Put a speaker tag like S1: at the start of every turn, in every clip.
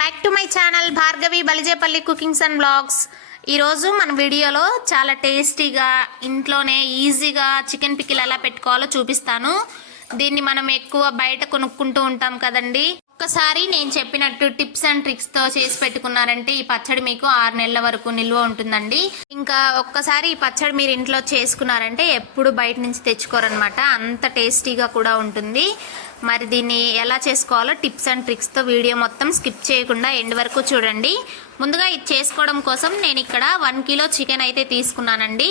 S1: Back to my channel Bhargavi Balijepalli cookings and blogs ఈరోజు మన వీడియోలో చాలా టేస్టీగా ఇంట్లోనే ఈజీగా చికెన్ పికిల్ ఎలా పెట్టుకోవాలో చూపిస్తాను. దీన్ని మనం ఎక్కువ బయట కొనుక్కుంటూ ఉంటాం కదండి. ఒక్కసారి నేను చెప్పినట్టు టిప్స్ అండ్ ట్రిక్స్తో చేసి పెట్టుకున్నారంటే ఈ పచ్చడి మీకు ఆరు నెలల వరకు నిల్వ ఉంటుందండి. ఇంకా ఒక్కసారి ఈ పచ్చడి మీరు ఇంట్లో చేసుకున్నారంటే ఎప్పుడు బయట నుంచి తెచ్చుకోరనమాట అంత టేస్టీగా కూడా ఉంటుంది. మరి దీన్ని ఎలా చేసుకోవాలో టిప్స్ అండ్ ట్రిక్స్తో వీడియో మొత్తం స్కిప్ చేయకుండా ఎండ్ వరకు చూడండి. ముందుగా ఇది చేసుకోవడం కోసం నేను ఇక్కడ వన్ కిలో చికెన్ అయితే తీసుకున్నానండి.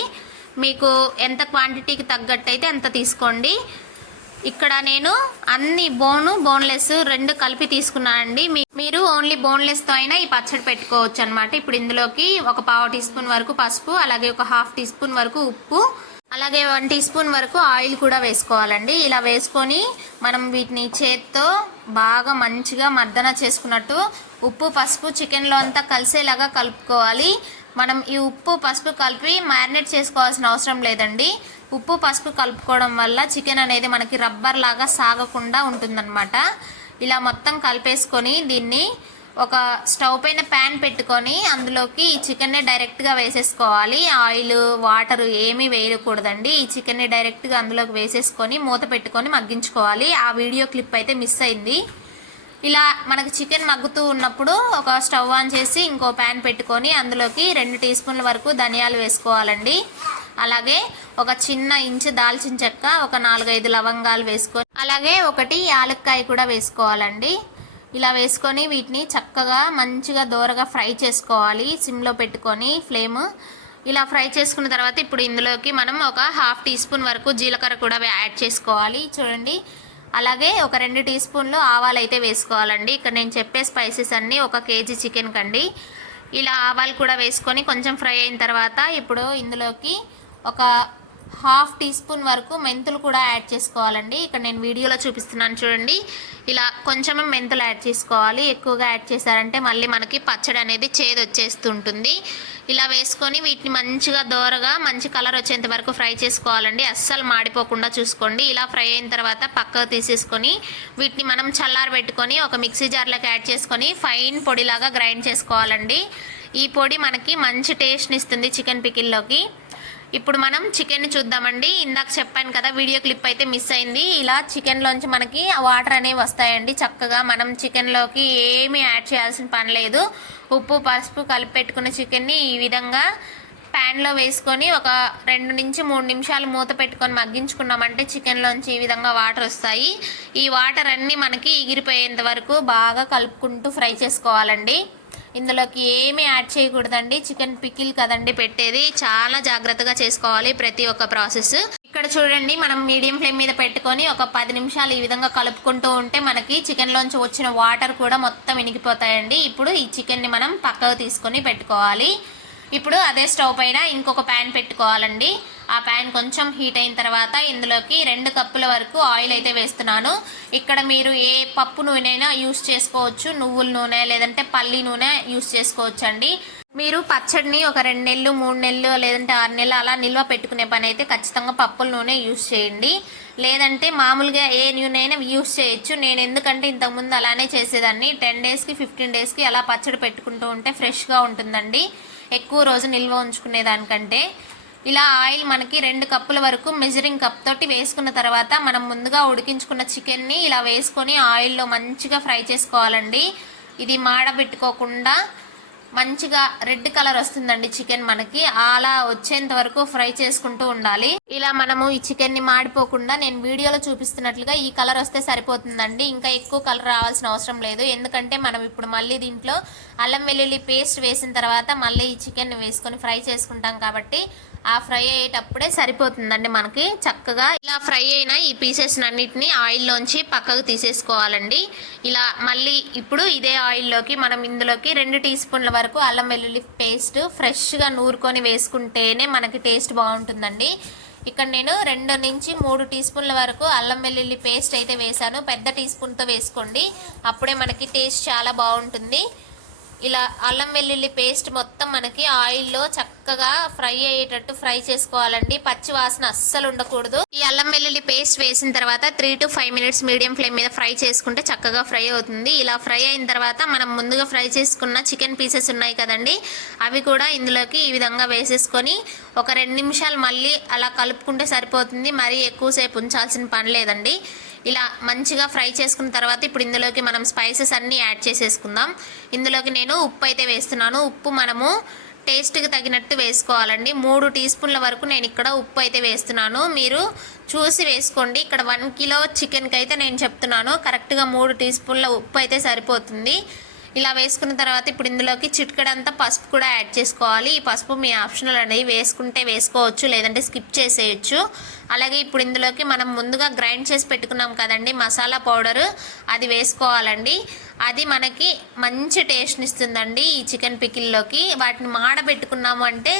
S1: మీకు ఎంత క్వాంటిటీకి తగ్గట్టు అయితే అంత తీసుకోండి. ఇక్కడ నేను అన్ని బోను బోన్లెస్ రెండు కలిపి తీసుకున్నానండి మీ- మీరు ఓన్లీ బోన్లెస్తో అయినా ఈ పచ్చడి పెట్టుకోవచ్చు అనమాట ఇప్పుడు ఇందులోకి ఒక పావు టీ స్పూన్ వరకు పసుపు అలాగే ఒక హాఫ్ టీ స్పూన్ వరకు ఉప్పు అలాగే వన్ టీ స్పూన్ వరకు ఆయిల్ కూడా వేసుకోవాలండి. ఇలా వేసుకొని మనం వీటిని చేత్తో బాగా మంచిగా మర్దన చేసుకున్నట్టు ఉప్పు పసుపు చికెన్లో అంతా కలిసేలాగా కలుపుకోవాలి. మనం ఈ ఉప్పు పసుపు కలిపి మ్యారినేట్ చేసుకోవాల్సిన అవసరం లేదండి. ఉప్పు పసుపు కలుపుకోవడం వల్ల చికెన్ అనేది మనకి రబ్బర్ లాగా సాగకుండా ఉంటుందన్నమాట. ఇలా మొత్తం కలిపేసుకొని దీన్ని ఒక స్టవ్ పైన ప్యాన్ పెట్టుకొని అందులోకి ఈ చికెన్ని డైరెక్ట్గా వేసేసుకోవాలి. ఆయిల్ వాటర్ ఏమీ వేయకూడదండి. ఈ చికెన్ని డైరెక్ట్గా అందులోకి వేసేసుకొని మూత పెట్టుకొని మగ్గించుకోవాలి. ఆ వీడియో క్లిప్ అయితే మిస్ అయింది. ఇలా మనకి చికెన్ మగ్గుతూ ఉన్నప్పుడు ఒక స్టవ్ ఆన్ చేసి ఇంకో ప్యాన్ పెట్టుకొని అందులోకి రెండు టీ స్పూన్ల వరకు ధనియాలు వేసుకోవాలండి. అలాగే ఒక చిన్న ఇంచు దాల్చిన చెక్క ఒక నాలుగైదు లవంగాలు వేసుకొని అలాగే ఒకటి యాలక్కాయ కూడా వేసుకోవాలండి. ఇలా వేసుకొని వీటిని చక్కగా మంచిగా దోరగా ఫ్రై చేసుకోవాలి. సిమ్లో పెట్టుకొని ఫ్లేమ్. ఇలా ఫ్రై చేసుకున్న తర్వాత ఇప్పుడు ఇందులోకి మనం ఒక హాఫ్ టీ స్పూన్ వరకు జీలకర్ర కూడా యాడ్ చేసుకోవాలి. చూడండి అలాగే ఒక రెండు టీ స్పూన్లు ఆవాలు అయితే వేసుకోవాలండి. ఇక్కడ నేను చెప్పే స్పైసెస్ అన్నీ ఒక కేజీ చికెన్ కండి. ఇలా ఆవాలు కూడా వేసుకొని కొంచెం ఫ్రై అయిన తర్వాత ఇప్పుడు ఇందులోకి ఒక హాఫ్ టీ స్పూన్ వరకు మెంతులు కూడా యాడ్ చేసుకోవాలండి. ఇక్కడ నేను వీడియోలో చూపిస్తున్నాను చూడండి. ఇలా కొంచెం మెంతులు యాడ్ చేసుకోవాలి. ఎక్కువగా యాడ్ చేశారంటే మళ్ళీ మనకి పచ్చడి అనేది చేదు వచ్చేస్తుంటుంది. ఇలా వేసుకొని వీటిని మంచిగా దోరగా మంచి కలర్ వచ్చేంత వరకు ఫ్రై చేసుకోవాలండి. అస్సలు మాడిపోకుండా చూసుకోండి. ఇలా ఫ్రై అయిన తర్వాత పక్కకు తీసేసుకొని వీటిని మనం చల్లారి పెట్టుకొని ఒక మిక్సీ జార్లోకి యాడ్ చేసుకొని ఫైన్ పొడిలాగా గ్రైండ్ చేసుకోవాలండి. ఈ పొడి మనకి మంచి టేస్ట్ని ఇస్తుంది చికెన్ పికిల్లోకి. ఇప్పుడు మనం చికెన్ చూద్దామండి. ఇందాక చెప్పాను కదా వీడియో క్లిప్ అయితే మిస్ అయింది. ఇలా చికెన్లోంచి మనకి వాటర్ అనేవి వస్తాయండి. చక్కగా మనం చికెన్లోకి ఏమీ యాడ్ చేయాల్సిన పని లేదు. ఉప్పు పసుపు కలిపి పెట్టుకున్న చికెన్ని ఈ విధంగా ప్యాన్లో వేసుకొని ఒక రెండు నుంచి మూడు నిమిషాలు మూత పెట్టుకొని మగ్గించుకున్నామంటే చికెన్లోంచి ఈ విధంగా వాటర్ వస్తాయి. ఈ వాటర్ అన్నీ మనకి ఎగిరిపోయేంత వరకు బాగా కలుపుకుంటూ ఫ్రై చేసుకోవాలండి. ఇందులోకి ఏమీ యాడ్ చేయకూడదండి. చికెన్ పికిల్ కదండి పెట్టేది. చాలా జాగ్రత్తగా చేసుకోవాలి ప్రతి ఒక్క ప్రాసెస్. ఇక్కడ చూడండి మనం మీడియం ఫ్లేమ్ మీద పెట్టుకొని ఒక పది నిమిషాలు ఈ విధంగా కలుపుకుంటూ ఉంటే మనకి చికెన్లోంచి వచ్చిన వాటర్ కూడా మొత్తం ఇనికిపోతాయండి ఇప్పుడు ఈ చికెన్ని మనం పక్కకు తీసుకొని పెట్టుకోవాలి. ఇప్పుడు అదే స్టవ్ పైన ఇంకొక ప్యాన్ పెట్టుకోవాలండి. ఆ ప్యాన్ కొంచెం హీట్ అయిన తర్వాత ఇందులోకి రెండు కప్పుల వరకు ఆయిల్ అయితే వేస్తున్నాను. ఇక్కడ మీరు ఏ పప్పు నూనె యూస్ చేసుకోవచ్చు. నువ్వుల నూనె లేదంటే పల్లి నూనె యూస్ చేసుకోవచ్చు అండి మీరు పచ్చడిని ఒక రెండు నెలలు మూడు నెలలు లేదంటే ఆరు నెలలు అలా నిల్వ పెట్టుకునే పని అయితే ఖచ్చితంగా పప్పుల నూనె యూస్ చేయండి. లేదంటే మామూలుగా ఏ నూనె అయినా యూస్ చేయొచ్చు. నేను ఎందుకంటే ఇంతకుముందు అలానే చేసేదాన్ని. టెన్ డేస్కి ఫిఫ్టీన్ డేస్కి అలా పచ్చడి పెట్టుకుంటూ ఉంటే ఫ్రెష్గా ఉంటుందండి. ఎక్కువ రోజు నిల్వ ఉంచుకునే దానికంటే ఇలా ఆయిల్ మనకి రెండు కప్పుల వరకు మెజరింగ్ కప్ తోటి వేసుకున్న తర్వాత మనం ముందుగా ఉడికించుకున్న చికెన్ని ఇలా వేసుకొని ఆయిల్లో మంచిగా ఫ్రై చేసుకోవాలండి. ఇది మాడబెట్టుకోకుండా మంచిగా రెడ్ కలర్ వస్తుందండి చికెన్ మనకి. అలా వచ్చేంత వరకు ఫ్రై చేసుకుంటూ ఉండాలి. ఇలా మనము ఈ చికెన్ని మాడిపోకుండా నేను వీడియోలో చూపిస్తున్నట్లుగా ఈ కలర్ వస్తే సరిపోతుందండి. ఇంకా ఎక్కువ కలర్ రావాల్సిన అవసరం లేదు. ఎందుకంటే మనం ఇప్పుడు మళ్ళీ దీంట్లో అల్లం వెల్లుల్లి పేస్ట్ వేసిన తర్వాత మళ్ళీ ఈ చికెన్ వేసుకొని ఫ్రై చేసుకుంటాం కాబట్టి ఆ ఫ్రై అయ్యేటప్పుడే సరిపోతుందండి మనకి. చక్కగా ఇలా ఫ్రై అయిన ఈ పీసెస్ అన్నిటిని ఆయిల్లోంచి పక్కకు తీసేసుకోవాలండి. ఇలా మళ్ళీ ఇప్పుడు ఇదే ఆయిల్లోకి మనం ఇందులోకి రెండు టీ స్పూన్ల వరకు అల్లం వెల్లుల్లి పేస్ట్ ఫ్రెష్గా నూరుకొని వేసుకుంటేనే మనకి టేస్ట్ బాగుంటుందండి. ఇక్కడ నేను రెండు నుంచి మూడు టీ స్పూన్ల వరకు అల్లం వెల్లుల్లి పేస్ట్ అయితే వేసాను పెద్ద టీ స్పూన్తో వేసుకోండి. అప్పుడే మనకి టేస్ట్ చాలా బాగుంటుంది. ఇలా అల్లం వెల్లుల్లి పేస్ట్ మొత్తం మనకి ఆయిల్లో చక్కగా ఫ్రై అయ్యేటట్టు ఫ్రై చేసుకోవాలండి. పచ్చి వాసన అస్సలు ఉండకూడదు. ఈ అల్లం వెల్లుల్లి పేస్ట్ వేసిన తర్వాత three to five minutes medium flame మీద ఫ్రై చేసుకుంటే చక్కగా ఫ్రై అవుతుంది. ఇలా ఫ్రై అయిన తర్వాత మనం ముందుగా ఫ్రై చేసుకున్న చికెన్ పీసెస్ ఉన్నాయి కదండి. అవి కూడా ఇందులోకి ఈ విధంగా వేసేసుకొని ఒక రెండు నిమిషాలు మళ్ళీ అలా కలుపుకుంటే సరిపోతుంది. మరీ ఎక్కువసేపు ఉంచాల్సిన పని లేదండి. ఇలా మంచిగా ఫ్రై చేసుకున్న తర్వాత ఇప్పుడు ఇందులోకి మనం స్పైసెస్ అన్నీ యాడ్ చేసేసుకుందాం. ఇందులోకి నేను ఉప్పు అయితే వేస్తున్నాను. ఉప్పు మనము టేస్ట్కి తగినట్టు వేసుకోవాలండి. మూడు టీ స్పూన్ల వరకు నేను ఇక్కడ ఉప్పు అయితే వేస్తున్నాను. మీరు చూసి వేసుకోండి. ఇక్కడ వన్ కిలో చికెన్కి అయితే నేను చెప్తున్నాను. కరెక్ట్గా మూడు టీ స్పూన్ల ఉప్పు అయితే సరిపోతుంది. ఇలా వేసుకున్న తర్వాత ఇప్పుడు ఇందులోకి చిట్కడంతా పసుపు కూడా యాడ్ చేసుకోవాలి. ఈ పసుపు మీ ఆప్షనల్ అనేది వేసుకుంటే వేసుకోవచ్చు లేదంటే స్కిప్ చేసేయచ్చు. అలాగే ఇప్పుడు ఇందులోకి మనం ముందుగా గ్రైండ్ చేసి పెట్టుకున్నాం కదండి మసాలా పౌడరు అది వేసుకోవాలండి. అది మనకి మంచి టేస్ట్ని ఇస్తుందండి ఈ చికెన్ పికిల్లోకి. వాటిని మాడబెట్టుకున్నాము అంటే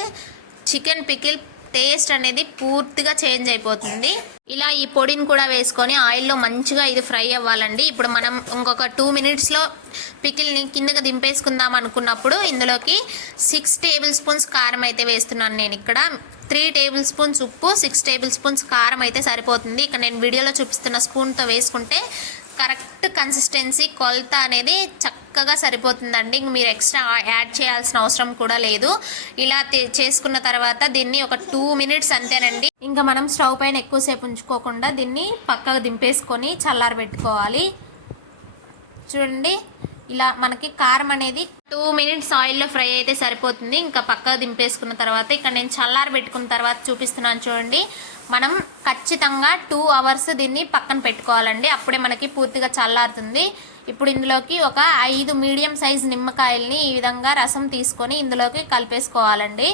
S1: చికెన్ పికిల్ టేస్ట్ అనేది పూర్తిగా చేంజ్ అయిపోతుంది. ఇలా ఈ పొడిని కూడా వేసుకొని ఆయిల్లో మంచిగా ఇది ఫ్రై అవ్వాలండి. ఇప్పుడు మనం ఇంకొక టూ మినిట్స్లో పికిల్ని కిందకి దింపేసుకుందాం అనుకున్నప్పుడు ఇందులోకి సిక్స్ టేబుల్ స్పూన్స్ కారం అయితే వేస్తున్నాను నేను ఇక్కడ. త్రీ టేబుల్ స్పూన్స్ ఉప్పు సిక్స్ టేబుల్ స్పూన్స్ కారం అయితే సరిపోతుంది. ఇక్కడ నేను వీడియోలో చూపిస్తున్న స్పూన్తో వేసుకుంటే కరెక్ట్ కన్సిస్టెన్సీ కొలత అనేది చక్కగా సరిపోతుందండి. ఇంక మీరు ఎక్స్ట్రా యాడ్ చేయాల్సిన అవసరం కూడా లేదు. ఇలా చేసుకున్న తర్వాత దీన్ని ఒక టూ మినిట్స్ అంతేనండి. ఇంకా మనం స్టవ్ పైన ఎక్కువసేపు ఉంచుకోకుండా దీన్ని పక్కకు దింపేసుకొని చల్లారబెట్టుకోవాలి. చూడండి. ఇలా మనకి కారం అనేది టూ మినిట్స్ ఆయిల్లో ఫ్రై అయితే సరిపోతుంది. ఇంకా పక్కకు దింపేసుకున్న తర్వాత ఇక్కడ నేను చల్లారి పెట్టుకున్న తర్వాత చూపిస్తున్నాను చూడండి. మనం ఖచ్చితంగా టూ అవర్స్ దీన్ని పక్కన పెట్టుకోవాలండి. అప్పుడే మనకి పూర్తిగా చల్లారుతుంది. ఇప్పుడు ఇందులోకి ఒక ఐదు మీడియం సైజ్ నిమ్మకాయల్ని ఈ విధంగా రసం తీసుకొని ఇందులోకి కలిపేసుకోవాలండి.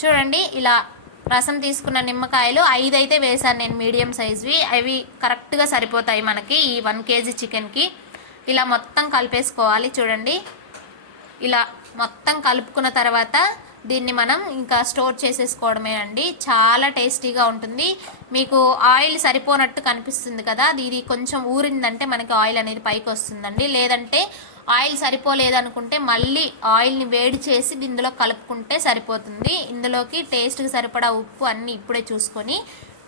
S1: చూడండి ఇలా రసం తీసుకున్న నిమ్మకాయలు ఐదు అయితే వేశాను నేను మీడియం సైజ్వి. అవి కరెక్ట్గా సరిపోతాయి మనకి ఈ వన్ కేజీ చికెన్కి. ఇలా మొత్తం కలిపేసుకోవాలి చూడండి. ఇలా మొత్తం కలుపుకున్న తర్వాత దీన్ని మనం ఇంకా స్టోర్ చేసేసుకోవడమే అండి. చాలా టేస్టీగా ఉంటుంది. మీకు ఆయిల్ సరిపోనట్టు కనిపిస్తుంది కదా ఇది కొంచెం ఊరిందంటే మనకి ఆయిల్ అనేది పైకి వస్తుందండి. లేదంటే ఆయిల్ సరిపోలేదనుకుంటే మళ్ళీ ఆయిల్ని వేడి చేసి ఇందులో కలుపుకుంటే సరిపోతుంది. ఇందులోకి టేస్ట్కి సరిపడా ఉప్పు అన్నీ ఇప్పుడే చూసుకొని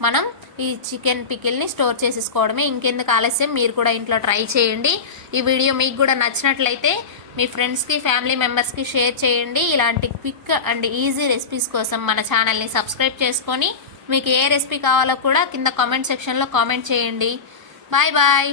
S1: మనం ఈ చికెన్ పికిల్ని స్టోర్ చేసేసుకోవడమే. ఇంకెందుకు ఆలస్యం? మీరు కూడా ఇంట్లో ట్రై చేయండి. ఈ వీడియో మీకు కూడా నచ్చినట్లయితే మీ ఫ్రెండ్స్కి ఫ్యామిలీ మెంబర్స్కి షేర్ చేయండి. ఇలాంటి క్విక్ అండ్ ఈజీ రెసిపీస్ కోసం మన ఛానల్ని సబ్స్క్రైబ్ చేసుకొని మీకు ఏ రెసిపీ కావాలో కూడా కింద కామెంట్ సెక్షన్లో కామెంట్ చేయండి. Bye bye.